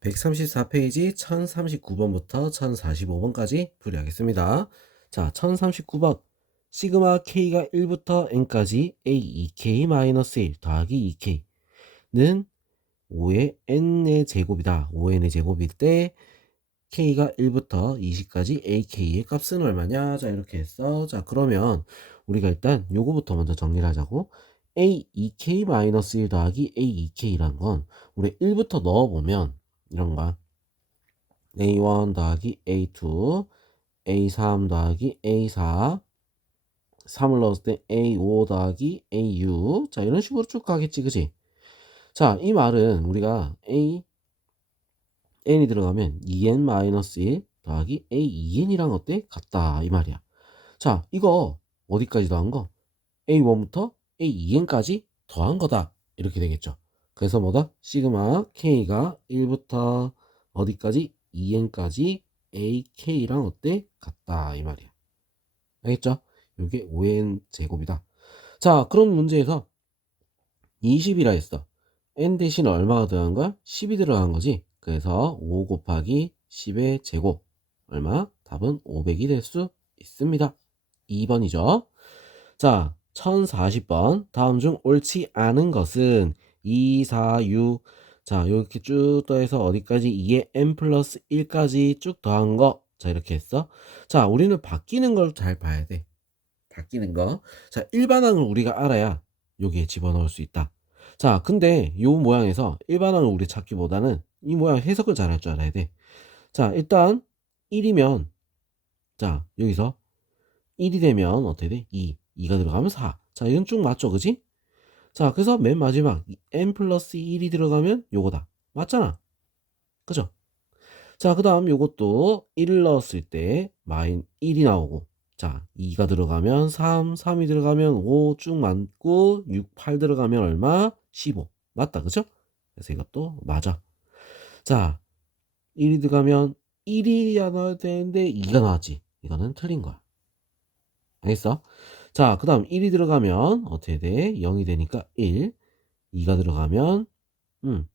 134페이지 1039번부터 1045번까지 풀이하겠습니다. 자, 1039번. 시그마 k가 1부터 n까지 a2k-1 더하기 2k는 5의 n의 제곱이다. 5n의 제곱일 때 k가 1부터 20까지 ak의 값은 얼마냐? 자, 이렇게 했어. 자, 그러면 우리가 일단 요거부터 먼저 정리를 하자고. a2k-1 더하기 a2k라는 건 우리 1부터 넣어보면 이런 거야. A1 더하기 A2, A3 더하기 A4, 3을 넣었을 때 A5 더하기 AU. 자, 이런 식으로 쭉 가겠지, 그지? 자, 이 말은 우리가 N이 들어가면 2N-1 더하기 A2N이랑 어때? 같다, 이 말이야. 자, 이거 어디까지 더한 거? A1부터 A2N까지 더한 거다. 이렇게 되겠죠. 그래서 뭐다? 시그마 K가 1부터 어디까지? 2N까지 AK랑 어때? 같다. 이 말이야. 알겠죠? 이게 5N 제곱이다. 자, 그럼 문제에서 20이라 했어. N 대신 얼마가 들어간 거야? 10이 들어간 거지. 그래서 5 곱하기 10의 제곱. 얼마? 답은 500이 될 수 있습니다. 2번이죠. 자, 1040번. 다음 중 옳지 않은 것은 2, 4, 6. 자, 이렇게 쭉 더해서 어디까지? 2에 n 플러스 1까지 쭉 더한 거. 자, 이렇게 했어. 자, 우리는 바뀌는 걸 잘 봐야 돼. 바뀌는 거. 자, 일반항을 우리가 알아야 여기에 집어넣을 수 있다. 자, 근데 요 모양에서 일반항을 우리 찾기보다는 이 모양 해석을 잘 할 줄 알아야 돼. 자, 일단 1이면 자, 여기서 1이 되면 어떻게 돼? 2. 2가 들어가면 4. 자, 이건 쭉 맞죠, 그지? 자, 그래서 맨 마지막 n 플러스 1이 들어가면 요거다. 맞잖아. 그죠? 자, 그 다음 요것도 1을 넣었을 때 마인 1이 나오고, 자, 2가 들어가면 3, 3이 들어가면 5 쭉 맞고, 6, 8 들어가면 얼마? 15. 맞다, 그죠? 그래서 이것도 맞아. 자, 1이 들어가면 1이 나와야 되는데 2가 나왔지. 이거는 틀린 거야. 알겠어? 자, 그 다음 1이 들어가면 어떻게 돼? 0이 되니까 1. 2가 들어가면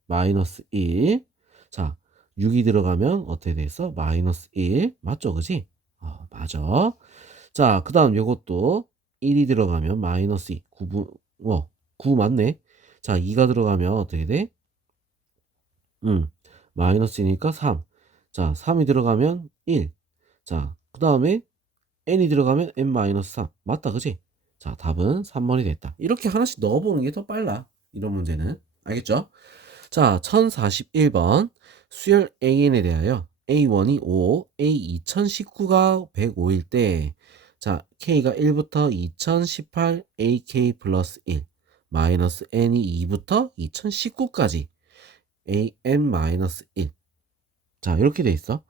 마이너스 1. 자, 6이 들어가면 어떻게 됐어? 마이너스 1. 맞죠? 그지? 맞아. 자, 그 다음 요것도 1이 들어가면 마이너스 2. 9 맞네. 자, 2가 들어가면 어떻게 돼? 마이너스니까 3. 자, 3이 들어가면 1. 자, 그 다음에 n이 들어가면 n-3. 맞다, 그지? 자, 답은 3번이 됐다. 이렇게 하나씩 넣어보는 게 더 빨라. 이런 문제는. 알겠죠? 자, 1041번. 수열 AN에 대하여 A1이 5, A2019가 105일 때, 자, K가 1부터 2018, AK 플러스 1, 마이너스 N이 2부터 2019까지, AN 마이너스 1. 자, 이렇게 돼 있어.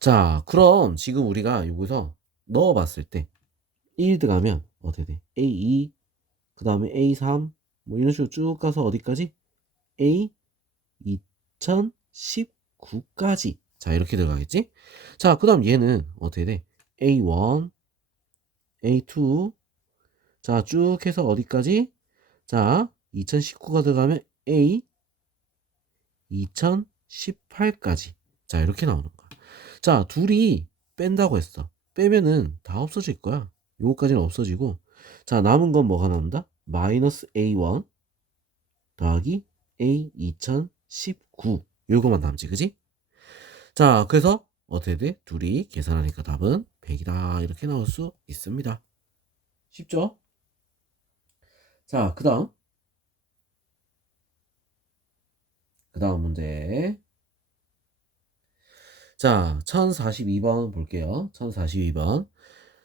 자, 그럼 지금 우리가 여기서 넣어봤을 때, 1 들어가면 어떻게 돼? A2, 그 다음에 A3, 뭐 이런 식으로 쭉 가서 어디까지? A 2019까지. 자, 이렇게 들어가겠지? 자, 그 다음 얘는 어떻게 돼? A1, A2. 자, 쭉 해서 어디까지? 자, 2019가 들어가면 A 2018까지. 자, 이렇게 나오는 거야. 자, 둘이 뺀다고 했어. 빼면은 다 없어질 거야. 요거까지는 없어지고. 자, 남은 건 뭐가 나온다? 마이너스 A1 더하기 A 2019. 요거만 남지, 그지? 자, 그래서 어떻게 돼? 둘이 계산하니까 답은 100이다. 이렇게 나올 수 있습니다. 쉽죠? 자, 그 다음 문제. 자, 1042번 볼게요. 1042번.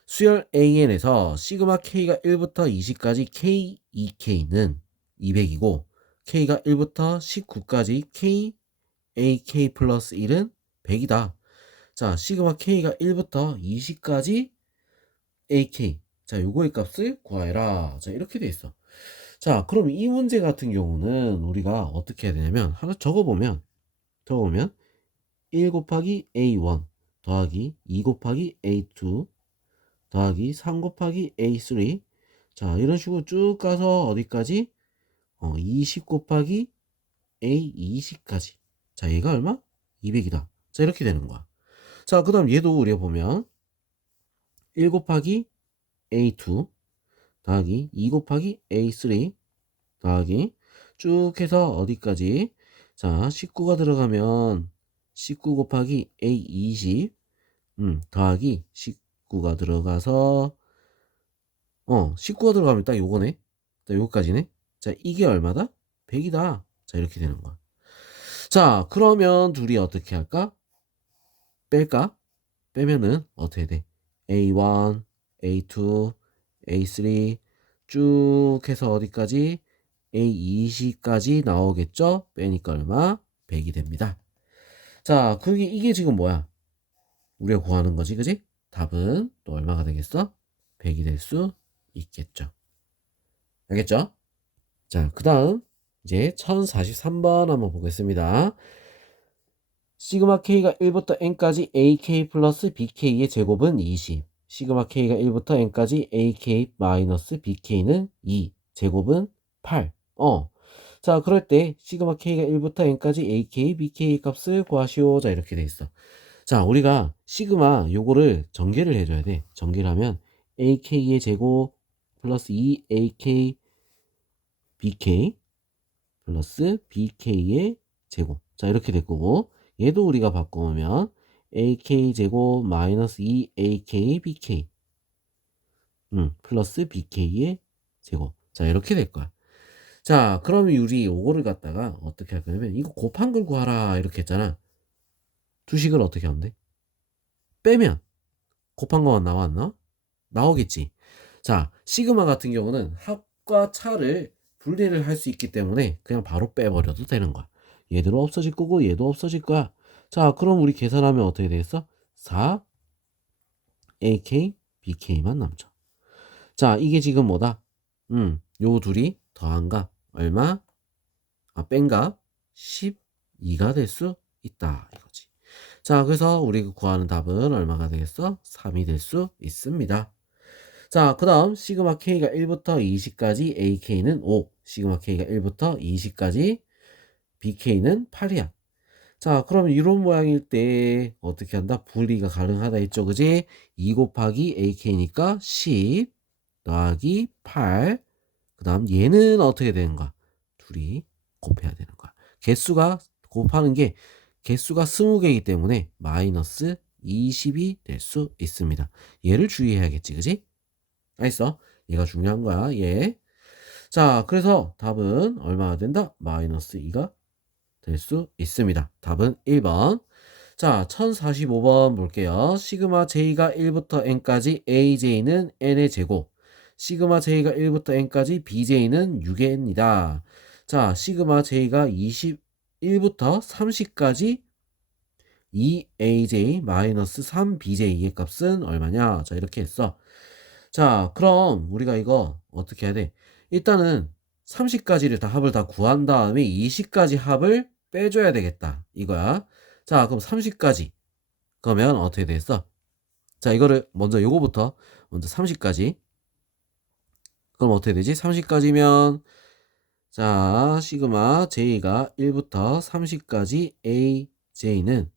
수열 AN에서 시그마 K가 1부터 20까지 K2K는 200이고, K가 1부터 19까지 KAK 플러스 1은 100이다. 자, 시그마 K가 1부터 20까지 AK. 자, 요거의 값을 구하여라. 자, 이렇게 돼 있어. 자, 그럼 이 문제 같은 경우는 우리가 어떻게 해야 되냐면, 하나 적어보면 1 곱하기 A1 더하기 2 곱하기 A2 더하기 3 곱하기 A3. 자, 이런 식으로 쭉 가서 어디까지? 20 곱하기 A20까지. 자, 얘가 얼마? 200이다. 자, 이렇게 되는 거야. 자, 그 다음 얘도 우리가 보면 1 곱하기 A2 더하기 2 곱하기 A3 더하기 쭉 해서 어디까지? 자, 19가 들어가면 19 곱하기 A20 더하기 19가 들어가서 19가 들어가면 딱 요거네. 딱 요거까지네. 자, 이게 얼마다? 100이다. 자, 이렇게 되는 거야. 자, 그러면 둘이 어떻게 할까? 뺄까? 빼면은 어떻게 돼? A1, A2, A3 쭉 해서 어디까지? A20까지 나오겠죠? 빼니까 얼마? 100이 됩니다. 자, 그게 이게 지금 뭐야? 우리가 구하는 거지, 그지? 답은 또 얼마가 되겠어? 100이 될 수 있겠죠. 알겠죠? 자, 그 다음 이제 1043번 한번 보겠습니다. 시그마 k가 1부터 n까지 ak 플러스 bk의 제곱은 20. 시그마 k가 1부터 n까지 ak 마이너스 bk는 2. 제곱은 8. 자, 그럴 때 시그마 k가 1부터 n까지 ak, bk 값을 구하시오. 자, 이렇게 돼 있어. 자, 우리가 시그마 요거를 전개를 해줘야 돼. 전개를 하면 ak의 제곱 플러스 2ak bk 플러스 bk의 제곱. 자, 이렇게 될 거고 얘도 우리가 바꾸면 ak 제곱 마이너스 2ak bk 플러스 bk의 제곱. 자, 이렇게 될 거야. 자, 그러면 우리 요거를 갖다가 어떻게 할 거냐면 이거 곱한 걸 구하라 이렇게 했잖아. 두식을 어떻게 하면 돼? 빼면 곱한 거만 나왔나? 나오겠지. 자, 시그마 같은 경우는 합과 차를 분리를 할 수 있기 때문에 그냥 바로 빼버려도 되는 거야. 얘도 없어질 거고 얘도 없어질 거야. 자, 그럼 우리 계산하면 어떻게 되겠어? 4 AK, BK만 남죠. 자, 이게 지금 뭐다? 요 둘이 더한가 얼마? 뺀가 12가 될 수 있다 이거지. 자, 그래서 우리 구하는 답은 얼마가 되겠어? 3이 될 수 있습니다. 자, 그 다음 시그마 k가 1부터 20까지 ak는 5, 시그마 k가 1부터 20까지 bk는 8이야. 자, 그럼 이런 모양일 때 어떻게 한다? 분리가 가능하다 했죠, 그지? 2 곱하기 ak니까 10 더하기 8. 그 다음 얘는 어떻게 되는 거야? 둘이 곱해야 되는 거야. 개수가 곱하는 게 개수가 20개이기 때문에 마이너스 20이 될 수 있습니다. 얘를 주의해야겠지, 그지? 알겠어? 얘가 중요한 거야, 얘. 자, 그래서 답은 얼마가 된다? 마이너스 2가 될 수 있습니다. 답은 1번. 자, 1045번 볼게요. 시그마 j가 1부터 n까지 aj는 n의 제곱. 시그마 j가 1부터 n까지 bj는 6입니다. 자, 시그마 j가 21부터 30까지 2aj-3bj의 값은 얼마냐? 자, 이렇게 했어. 자, 그럼 우리가 이거 어떻게 해야 돼? 일단은 30까지를 다 합을 다 구한 다음에 20까지 합을 빼줘야 되겠다. 이거야. 자, 그럼 30까지. 그러면 어떻게 되겠어? 자, 이거를 먼저 요거부터 먼저 30까지. 그럼 어떻게 되지? 30까지면 자, 시그마 j가 1부터 30까지 aj는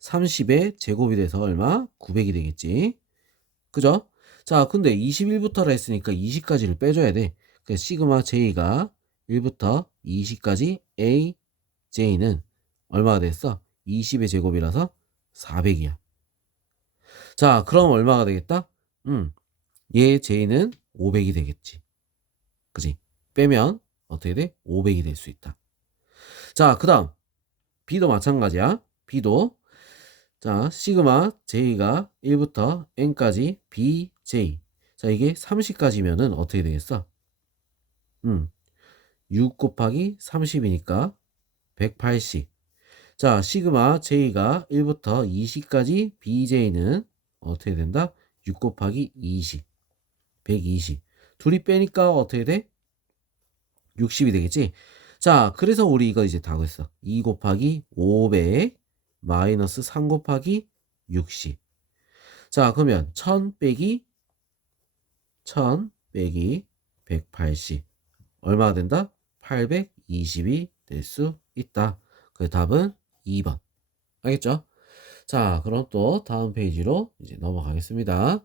30의 제곱이 돼서 얼마? 900이 되겠지. 그죠? 자, 근데 21부터라 했으니까 20까지를 빼줘야 돼. 그래서 시그마 j가 1부터 20까지 aj는 얼마가 됐어? 20의 제곱이라서 400이야. 자, 그럼 얼마가 되겠다? 얘 j는 500이 되겠지. 그지? 빼면 어떻게 돼? 500이 될 수 있다. 자, 그 다음 b도 마찬가지야. b도 자, 시그마 j가 1부터 n까지 bj. 자, 이게 30까지면은 어떻게 되겠어? 6 곱하기 30이니까 180. 자, 시그마 j가 1부터 20까지 bj는 어떻게 된다? 6 곱하기 20. 120. 둘이 빼니까 어떻게 돼? 60이 되겠지? 자, 그래서 우리 이거 이제 다 구했어. 2 곱하기 500 마이너스 3 곱하기 60. 자, 그러면 1000 빼기 180. 얼마가 된다? 820이 될 수 있다. 그 답은 2번. 알겠죠? 자, 그럼 또 다음 페이지로 이제 넘어가겠습니다.